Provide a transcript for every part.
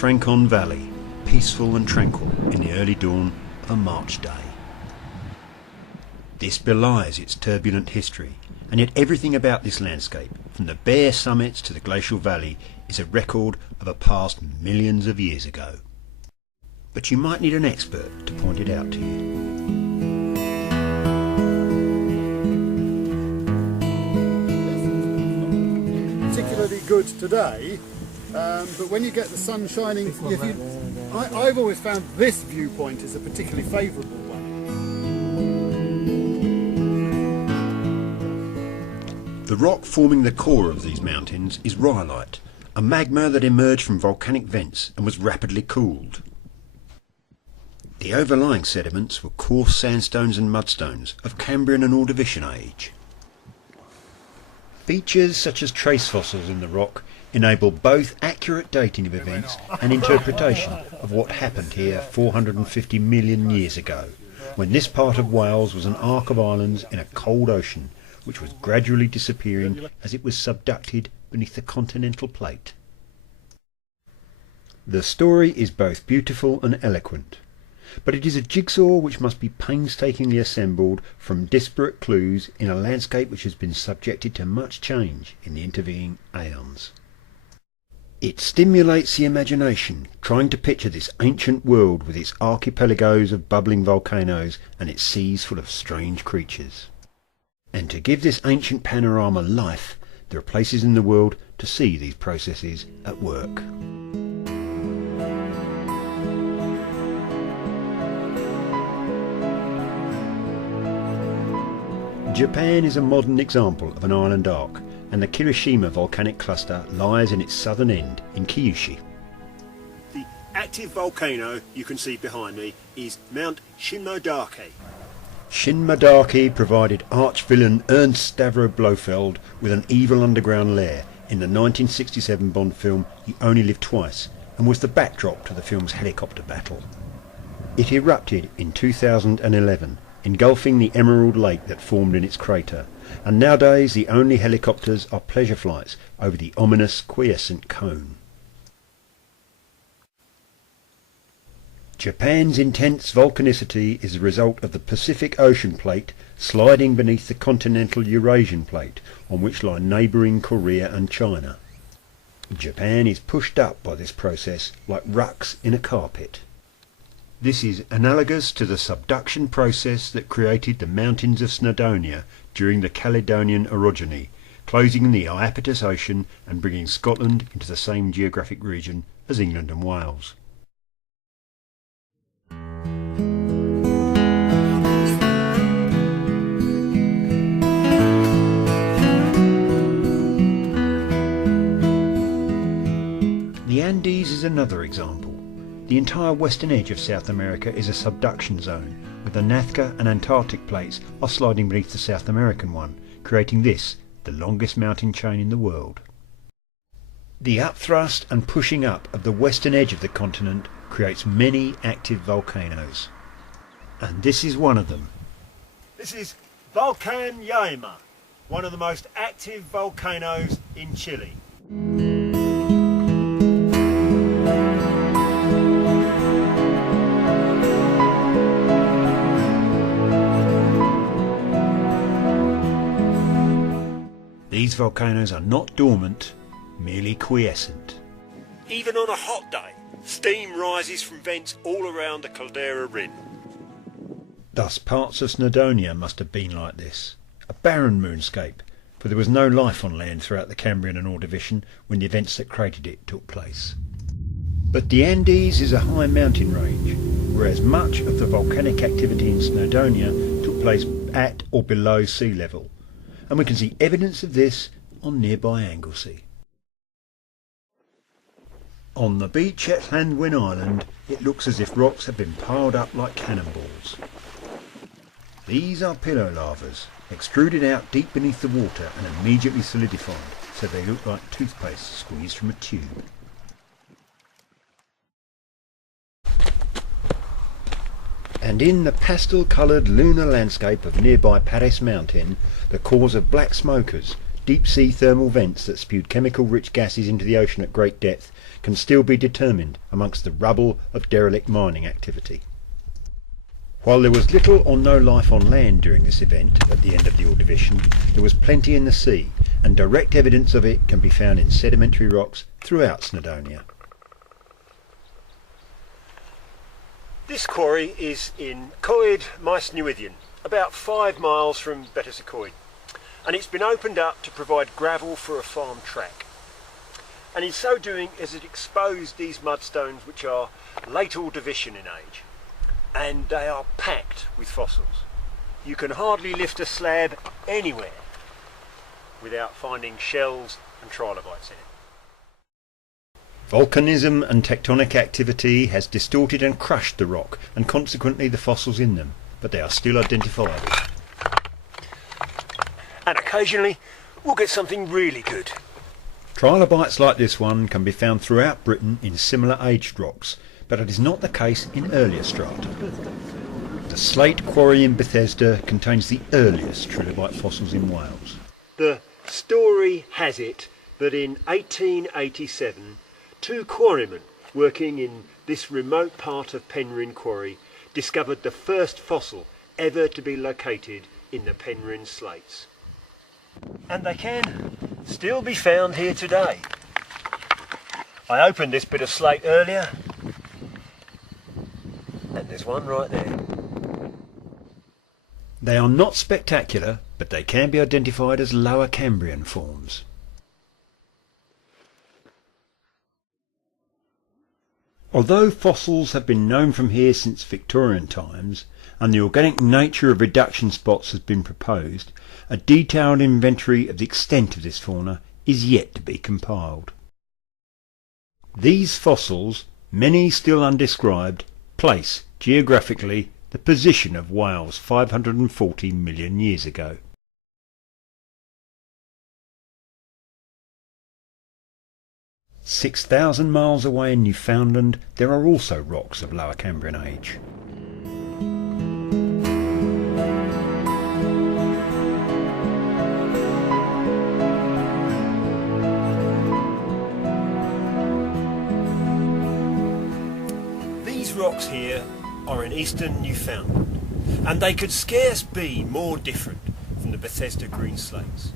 Francon Valley, peaceful and tranquil in the early dawn of a March day. This belies its turbulent history, and yet everything about this landscape, from the bare summits to the glacial valley, is a record of a past millions of years ago. But you might need an expert to point it out to you. Particularly good today, but when you get the sun shining, I've always found this viewpoint is a particularly favourable one. The rock forming the core of these mountains is rhyolite, a magma that emerged from volcanic vents and was rapidly cooled. The overlying sediments were coarse sandstones and mudstones of Cambrian and Ordovician age. Features such as trace fossils in the rock enable both accurate dating of events and interpretation of what happened here 450 million years ago, when this part of Wales was an arc of islands in a cold ocean which was gradually disappearing as it was subducted beneath the continental plate. The story is both beautiful and eloquent, but it is a jigsaw which must be painstakingly assembled from disparate clues in a landscape which has been subjected to much change in the intervening aeons. It stimulates the imagination, trying to picture this ancient world with its archipelagos of bubbling volcanoes and its seas full of strange creatures. And to give this ancient panorama life, there are places in the world to see these processes at work. Japan is a modern example of an island arc, and the Kirishima volcanic cluster lies in its southern end in Kyushu. The active volcano you can see behind me is Mount Shinmadake. Shinmadake provided arch-villain Ernst Stavro Blofeld with an evil underground lair in the 1967 Bond film You Only Live Twice, and was the backdrop to the film's helicopter battle. It erupted in 2011, engulfing the emerald lake that formed in its crater, and nowadays the only helicopters are pleasure flights over the ominous quiescent cone. Japan's intense volcanicity is the result of the Pacific Ocean plate sliding beneath the continental Eurasian plate, on which lie neighbouring Korea and China. Japan is pushed up by this process like rucks in a carpet. This is analogous to the subduction process that created the mountains of Snowdonia during the Caledonian orogeny, closing the Iapetus Ocean and bringing Scotland into the same geographic region as England and Wales. The Andes is another example. The entire western edge of South America is a subduction zone, with the Nazca and Antarctic plates are sliding beneath the South American one, creating this, the longest mountain chain in the world. The upthrust and pushing up of the western edge of the continent creates many active volcanoes. And this is one of them. This is Volcan Llama, one of the most active volcanoes in Chile. These volcanoes are not dormant, merely quiescent. Even on a hot day, steam rises from vents all around the caldera rim. Thus parts of Snowdonia must have been like this, a barren moonscape, for there was no life on land throughout the Cambrian and Ordovician when the events that created it took place. But the Andes is a high mountain range, whereas much of the volcanic activity in Snowdonia took place at or below sea level. And we can see evidence of this on nearby Anglesey. On the beach at Llandwyn Island, it looks as if rocks have been piled up like cannonballs. These are pillow lavas, extruded out deep beneath the water and immediately solidified, so they look like toothpaste squeezed from a tube. And in the pastel-coloured lunar landscape of nearby Paris Mountain, the cores of black smokers, deep-sea thermal vents that spewed chemical-rich gases into the ocean at great depth can still be determined amongst the rubble of derelict mining activity. While there was little or no life on land during this event at the end of the Ordovician, there was plenty in the sea, and direct evidence of it can be found in sedimentary rocks throughout Snowdonia. This quarry is in Coed Maes Newyddion, about 5 miles from Betws-y-Coed, and it's been opened up to provide gravel for a farm track. And in so doing, it has exposed these mudstones, which are late Ordovician in age, and they are packed with fossils. You can hardly lift a slab anywhere without finding shells and trilobites in it. Volcanism and tectonic activity has distorted and crushed the rock, and consequently the fossils in them, but they are still identifiable. And occasionally we'll get something really good. Trilobites like this one can be found throughout Britain in similar aged rocks, but it is not the case in earlier strata. The Slate Quarry in Bethesda contains the earliest trilobite fossils in Wales. The story has it that in 1887 two quarrymen working in this remote part of Penrhyn Quarry discovered the first fossil ever to be located in the Penrhyn slates. And they can still be found here today. I opened this bit of slate earlier, and there's one right there. They are not spectacular, but they can be identified as Lower Cambrian forms. Although fossils have been known from here since Victorian times, and the organic nature of reduction spots has been proposed, a detailed inventory of the extent of this fauna is yet to be compiled. These fossils, many still undescribed, place, geographically, the position of Wales 540 million years ago. "6,000 miles away in Newfoundland there are also rocks of Lower Cambrian age. These rocks here are in eastern Newfoundland, and they could scarce be more different from the Bethesda green slates.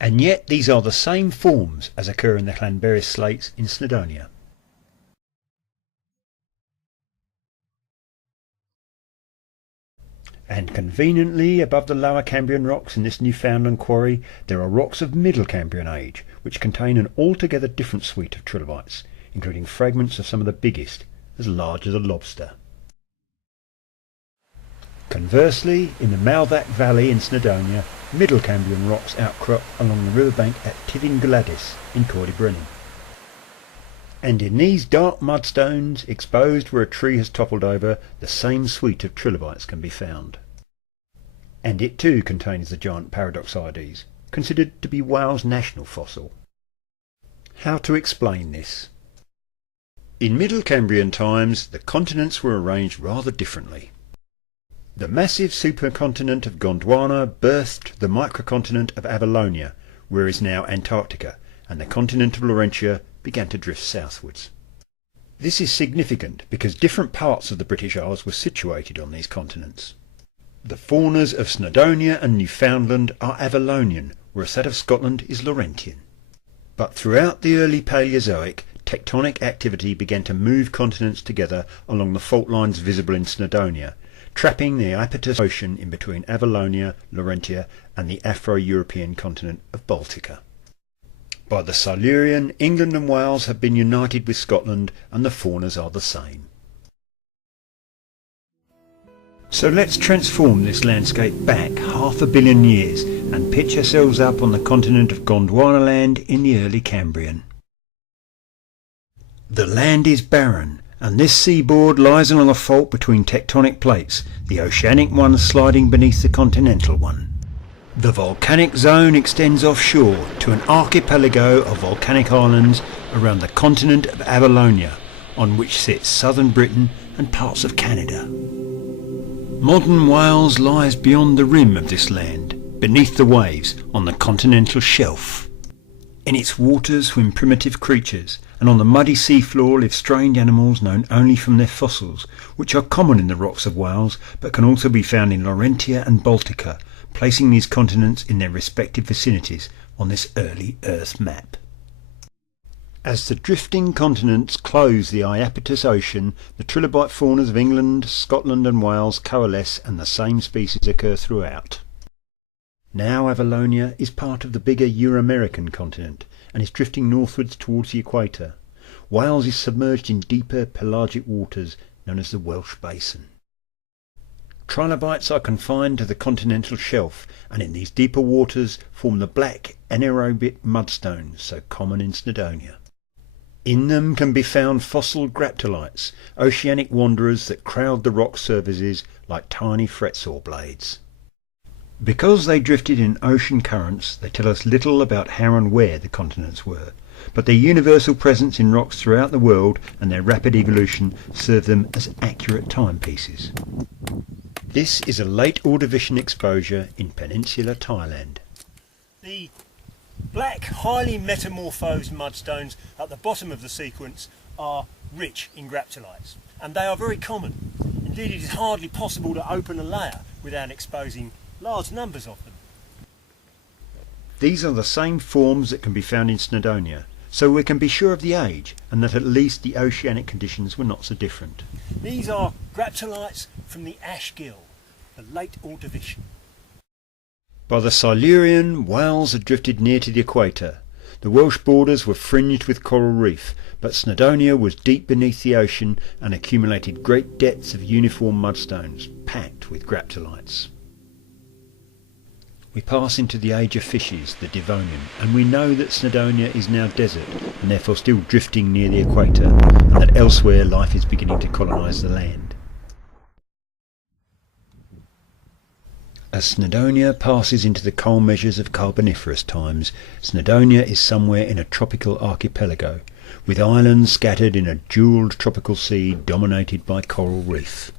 And yet these are the same forms as occur in the Llanberis slates in Snowdonia. And conveniently above the Lower Cambrian rocks in this Newfoundland quarry there are rocks of Middle Cambrian age which contain an altogether different suite of trilobites, including fragments of some of the biggest, as large as a lobster. Conversely, in the Malvac Valley in Snowdonia, Middle Cambrian rocks outcrop along the riverbank at Tivin Gladys in Coed y Brenin. And in these dark mudstones, exposed where a tree has toppled over, the same suite of trilobites can be found. And it too contains the giant Paradoxides, considered to be Wales' national fossil. How to explain this? In Middle Cambrian times, the continents were arranged rather differently. The massive supercontinent of Gondwana birthed the microcontinent of Avalonia, where is now Antarctica, and the continent of Laurentia began to drift southwards. This is significant because different parts of the British Isles were situated on these continents. The faunas of Snowdonia and Newfoundland are Avalonian, whereas that of Scotland is Laurentian. But throughout the early Paleozoic, tectonic activity began to move continents together along the fault lines visible in Snowdonia, trapping the Iapetus Ocean in between Avalonia, Laurentia and the Afro-European continent of Baltica. By the Silurian, England and Wales have been united with Scotland, and the faunas are the same. So let's transform this landscape back 500 million years and pitch ourselves up on the continent of Gondwana land in the early Cambrian. The land is barren, and this seaboard lies along a fault between tectonic plates, the oceanic one sliding beneath the continental one. The volcanic zone extends offshore to an archipelago of volcanic islands around the continent of Avalonia, on which sits southern Britain and parts of Canada. Modern Wales lies beyond the rim of this land, beneath the waves on the continental shelf. In its waters swim primitive creatures, and on the muddy seafloor live strange animals known only from their fossils, which are common in the rocks of Wales but can also be found in Laurentia and Baltica, placing these continents in their respective vicinities on this early Earth map. As the drifting continents close the Iapetus Ocean, the trilobite faunas of England, Scotland and Wales coalesce, and the same species occur throughout. Now Avalonia is part of the bigger Euro-American continent and is drifting northwards towards the equator. Wales is submerged in deeper pelagic waters known as the Welsh Basin. Trilobites are confined to the continental shelf, and in these deeper waters form the black anaerobic mudstones so common in Snowdonia. In them can be found fossil graptolites, oceanic wanderers that crowd the rock surfaces like tiny fretsaw blades. Because they drifted in ocean currents, they tell us little about how and where the continents were, but their universal presence in rocks throughout the world and their rapid evolution serve them as accurate timepieces. This is a late Ordovician exposure in peninsular Thailand. The black, highly metamorphosed mudstones at the bottom of the sequence are rich in graptolites, and they are very common. Indeed, it is hardly possible to open a layer without exposing large numbers of them. These are the same forms that can be found in Snowdonia, so we can be sure of the age and that at least the oceanic conditions were not so different. These are graptolites from the Ash Gill, the late Ordovician. By the Silurian, Wales had drifted near to the equator. The Welsh borders were fringed with coral reef, but Snowdonia was deep beneath the ocean and accumulated great depths of uniform mudstones, packed with graptolites. We pass into the age of fishes, the Devonian, and we know that Snowdonia is now desert and therefore still drifting near the equator, and that elsewhere life is beginning to colonise the land. As Snowdonia passes into the coal measures of Carboniferous times, Snowdonia is somewhere in a tropical archipelago, with islands scattered in a jewelled tropical sea dominated by coral reef.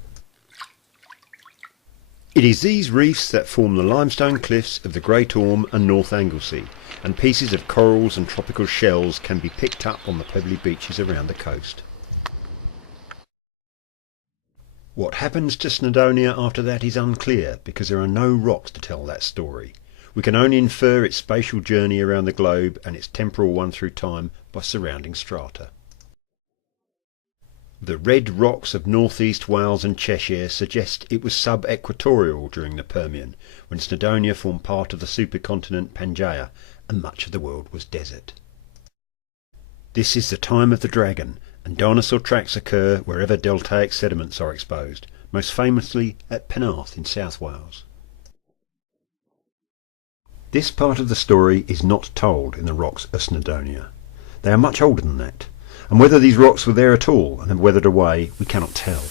It is these reefs that form the limestone cliffs of the Great Orme and North Anglesey, and pieces of corals and tropical shells can be picked up on the pebbly beaches around the coast. What happens to Snowdonia after that is unclear, because there are no rocks to tell that story. We can only infer its spatial journey around the globe and its temporal one through time by surrounding strata. The red rocks of northeast Wales and Cheshire suggest it was sub-equatorial during the Permian, when Snowdonia formed part of the supercontinent Pangaea and much of the world was desert. This is the time of the dragon, and dinosaur tracks occur wherever deltaic sediments are exposed, most famously at Penarth in South Wales. This part of the story is not told in the rocks of Snowdonia. They are much older than that, and whether these rocks were there at all and have weathered away, we cannot tell.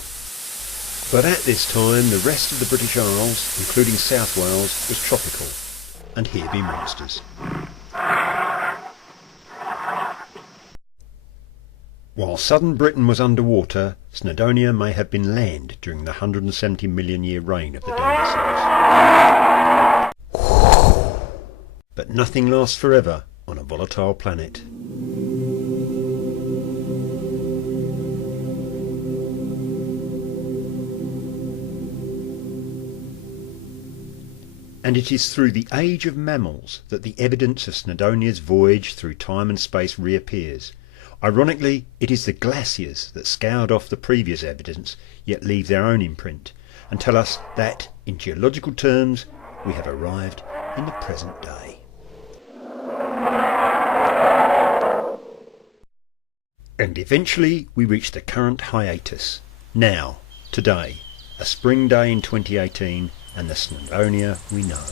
But at this time, the rest of the British Isles, including South Wales, was tropical, and here be monsters. While southern Britain was underwater, Snowdonia may have been land during the 170 million year reign of the dinosaurs. But nothing lasts forever on a volatile planet. And it is through the age of mammals that the evidence of Snowdonia's voyage through time and space reappears. Ironically, it is the glaciers that scoured off the previous evidence, yet leave their own imprint, and tell us that, in geological terms, we have arrived in the present day. And eventually we reach the current hiatus. Now, today, a spring day in 2018, and the Snowdonia we know.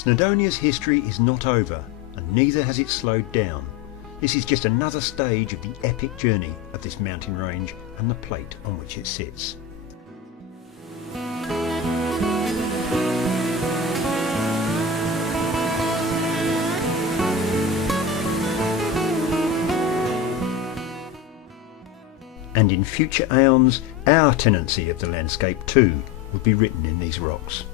Snowdonia's history is not over, and neither has it slowed down. This is just another stage of the epic journey of this mountain range and the plate on which it sits. And in future aeons, our tenancy of the landscape too would be written in these rocks.